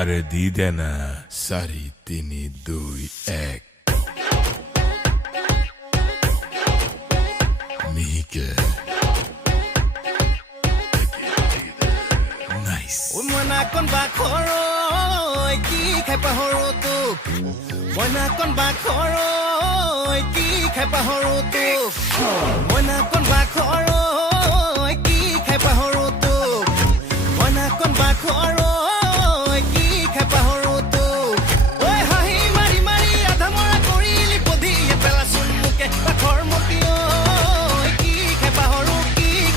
আরে দি দে না 4 3 2 1 মিহিকে নাইস ওই মনা কোন বাখরো কি খাই পাহৰো তোক মনা কোন বাখৰো কি খাই পাহৰো তোক মনা কোন বাখৰো কি খাই পাহৰো তোক মনা কোন বাখৰো কি খাই পাহৰো তোক ঐ হাঁহি মাৰি মাৰি আধা মৰা কৰিলি বধিয়ে পেলাচোন মুকে বাখৰ মতি কি খাই পাহৰো তোক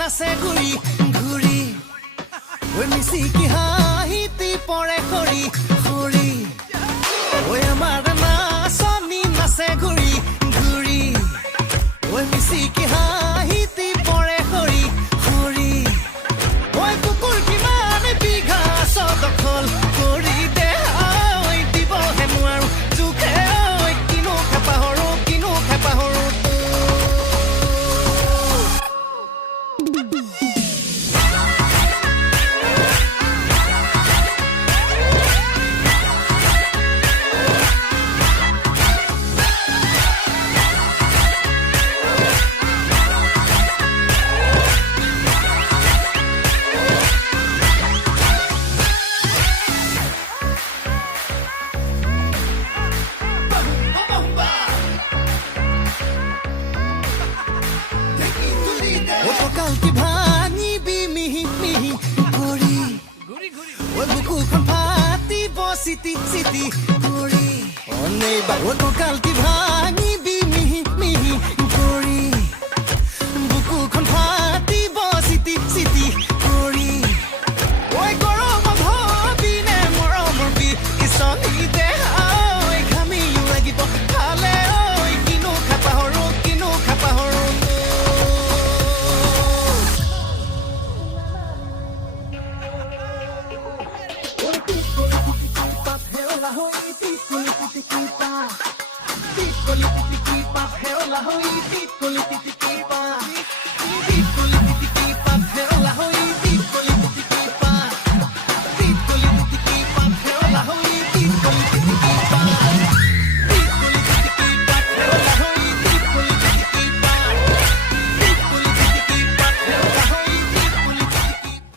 নাচে ঘূৰি ঘূৰি ঐ মিচিকি হাঁহিতি পৰে খৰি খৰি ঐ আমাৰ নাচনি নাচে ঘূৰি ঘূৰি ঐ মিচিকি হাঁহিতি পৰে খৰি খৰি ঐ কুকুৰ কিমান বিঘা দখল কৰি দে ঐ দিবহে নোৱাৰো জোখে ঐ কিনো খাই পাহৰো কালকি ভাঙিবি মিহি মিহি কৰি ঐ বুকুখন ফাটিব চিটি চিটি কৰি অনেইবাৰ কালকি ভাঙিবি মিহি মিহি কৰি বুকুখন ফাটিব চিটি চিটি কৰি ঐ গৰম ভাবি নে মৰমৰ বি ইছনি দে ঐ ঘামিও লাগিব খালে ঐ কিনো খাই পাহৰো